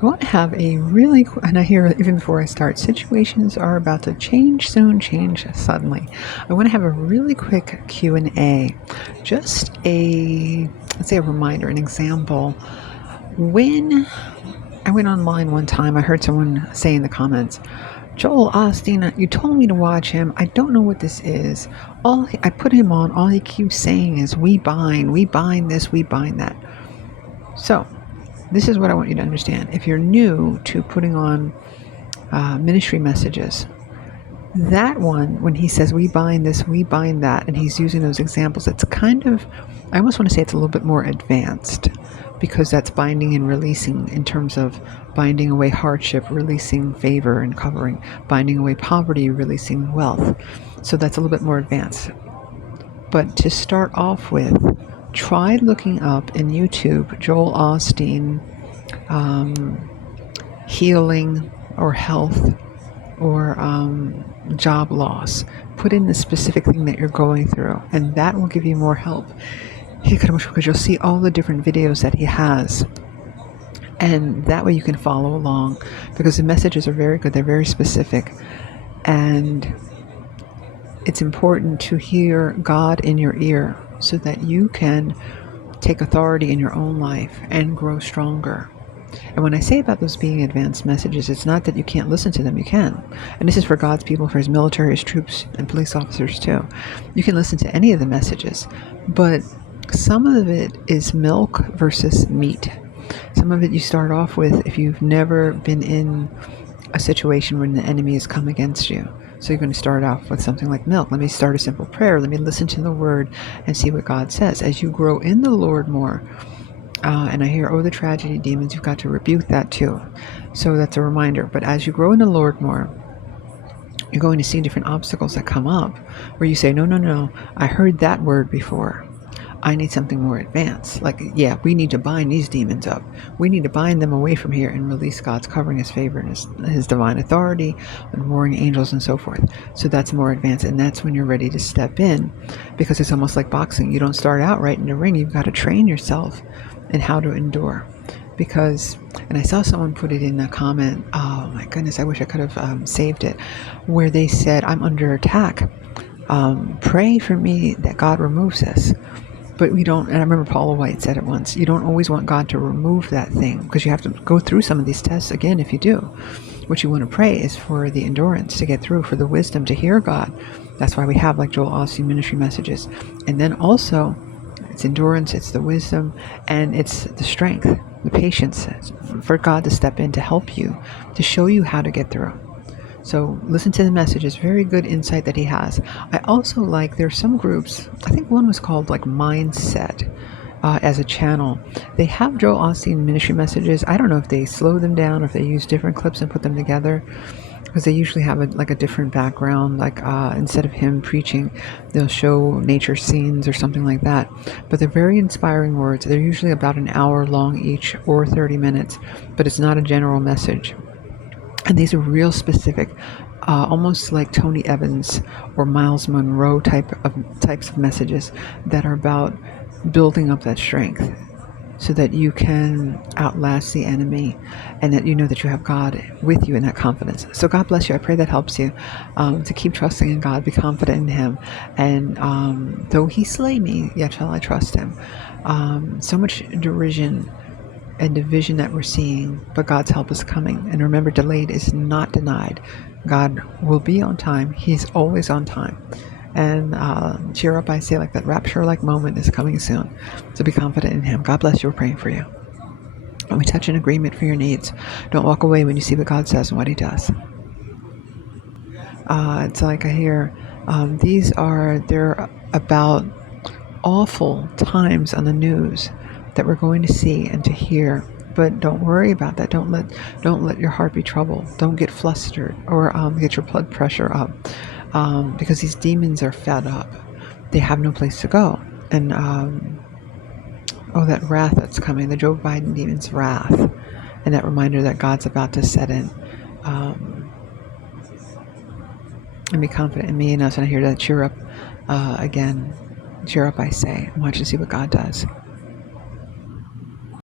I want to have a really, and I hear even before I start, situations are about to change soon, change suddenly. I want to have a really quick Q&A, just let's say a reminder, an example. When I went online one time, I heard someone say in the comments, Joel Osteen, you told me to watch him. I don't know what this is. I put him on, all he keeps saying is, we bind this, we bind that. So, this is what I want you to understand. If you're new to putting on ministry messages, that one, when he says we bind this, we bind that, and he's using those examples, it's kind of, I almost want to say it's a little bit more advanced, because that's binding and releasing in terms of binding away hardship, releasing favor and covering, binding away poverty, releasing wealth. So that's a little bit more advanced. But to start off with, try looking up in YouTube Joel Osteen healing or health or job loss. Put in the specific thing that you're going through, and that will give you more help. Because you'll see all the different videos that he has, and that way you can follow along, because the messages are very good, they're very specific, and it's important to hear God in your ear so that you can take authority in your own life and grow stronger. And when I say about those being advanced messages, it's not that you can't listen to them. You can. And this is for God's people, for his military, his troops, and police officers too. You can listen to any of the messages, but some of it is milk versus meat. Some of it you start off with if you've never been in a situation when the enemy has come against you. So you're going to start off with something like milk. Let me start a simple prayer. Let me listen to the word and see what God says. As you grow in the Lord more, and I hear, the tragedy demons, you've got to rebuke that too. So that's a reminder. But as you grow in the Lord more, you're going to see different obstacles that come up where you say, no, I heard that word before. I need something more advanced. Like, yeah, we need to bind these demons up. We need to bind them away from here and release God's covering, his favor, and his divine authority, and warring angels and so forth. So that's more advanced, and that's when you're ready to step in, because it's almost like boxing. You don't start out right in the ring. You've got to train yourself in how to endure. Because, and I saw someone put it in a comment, oh my goodness, I wish I could have saved it, where they said, I'm under attack. Pray for me that God removes this. But we don't, and I remember Paula White said it once, you don't always want God to remove that thing, because you have to go through some of these tests again if you do. What you want to pray is for the endurance to get through, for the wisdom to hear God. That's why we have like Joel Osteen ministry messages. And then also, it's endurance, it's the wisdom, and it's the strength, the patience for God to step in to help you, to show you how to get through. So listen to the messages. Very good insight that he has. I also like, there's some groups, I think one was called like Mindset as a channel. They have Joel Osteen ministry messages. I don't know if they slow them down or if they use different clips and put them together, because they usually have a different background. Like instead of him preaching, they'll show nature scenes or something like that. But they're very inspiring words. They're usually about an hour long each, or 30 minutes, but it's not a general message. And these are real specific, almost like Tony Evans or Miles Monroe types of messages that are about building up that strength so that you can outlast the enemy, and that you know that you have God with you in that confidence. So God bless you. I pray that helps you to keep trusting in God, be confident in him. And though he slay me, yet shall I trust him. So much derision and division that we're seeing, but God's help is coming. And remember, delayed is not denied. God will be on time. He's always on time. And cheer up, I say, like that rapture-like moment is coming soon. So be confident in him. God bless you. We're praying for you. And we touch an agreement for your needs. Don't walk away when you see what God says and what he does. It's like I hear, they're about awful times on the news that we're going to see and to hear. But don't worry about that. Don't let your heart be troubled. Don't get flustered or get your blood pressure up, because these demons are fed up. They have no place to go. And that wrath that's coming, the Joe Biden demon's wrath, and that reminder that God's about to set in. And be confident in me and us. And I hear that cheer up again. Cheer up, I say. I want you to see what God does.